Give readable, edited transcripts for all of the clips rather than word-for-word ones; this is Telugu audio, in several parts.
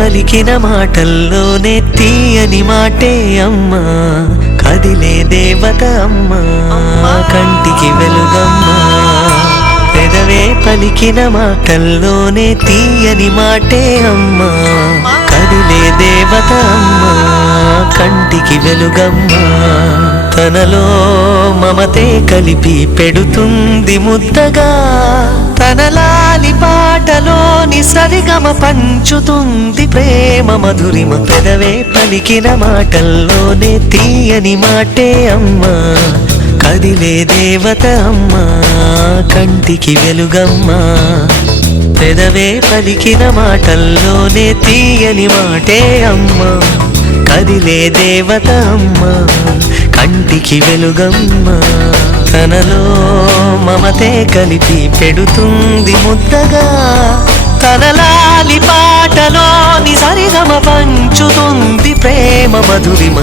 పలికిన మాటల్లోనే తీయని మాటే అమ్మా, కదిలే దేవత అమ్మా, కంటికి వెలుగమ్మా. పెదవే పలికిన మాటల్లోనే తీయని మాటే అమ్మా, కదిలే దేవత అమ్మా, కంటికి వెలుగమ్మా. తనలో మమతే కలిపి పెడుతుంది ముద్దగా, తన లాలి పాటలోని సరిగమ పంచుతుంది ప్రేమ మధురిమ. పెదవే పలికిన మాటల్లోనే తీయని మాటే అమ్మా, కదిలే దేవత అమ్మా, కంటికి వెలుగమ్మా. పెదవే పలికిన మాటల్లోనే తీయని మాటే అమ్మా, కదిలే దేవత అమ్మా, కంటికి వెలుగమ్మా. తనలో మమతే కలిపి పెడుతుంది ముద్దగా, తన లాలి పాటలోని సరిగమ పంచుతుంది ప్రేమ మధురిమ.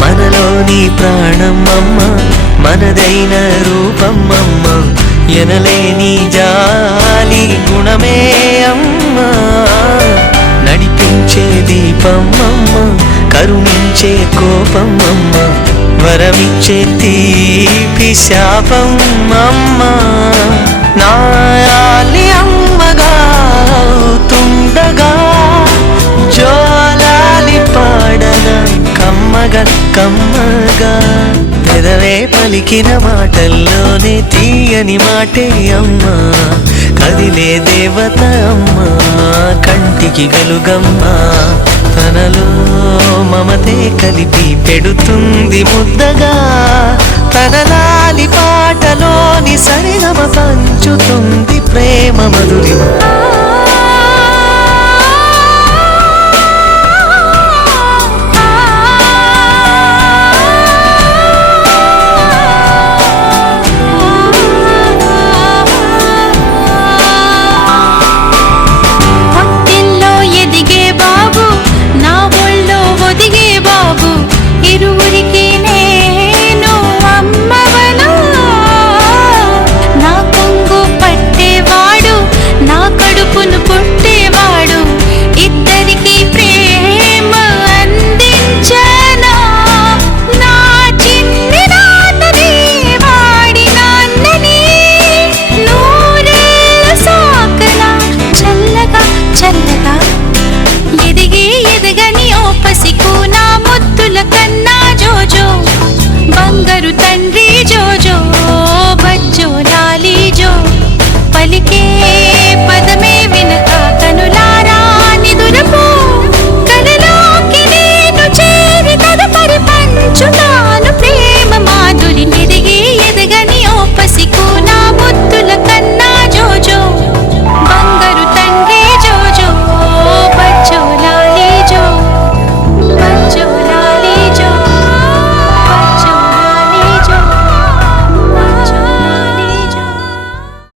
మనలోని ప్రాణం అమ్మ, మనదైన రూపం అమ్మ, ఎనలేని జాలి గుణమే అమ్మ. నడిపించే దీపం అమ్మ, కరుణించే కోపం అమ్మ, వరమిచ్చే తీపి శాపం అమ్మ. నాయాలి అమ్మగా తుండగా, జోలాలి పాడన కమ్మగా కమ్మగా. పెదవే పలికిన మాటల్లోనే తీయని మాటే అమ్మా, కదిలే దేవత అమ్మా, కంటికి వెలుగమ్మా. తనలో మమతే కలిపి పెడుతుంది ముద్దగా, తన లాలి పాటలోని సరిగమ పంచుతుంది ప్రేమ మధురిమ.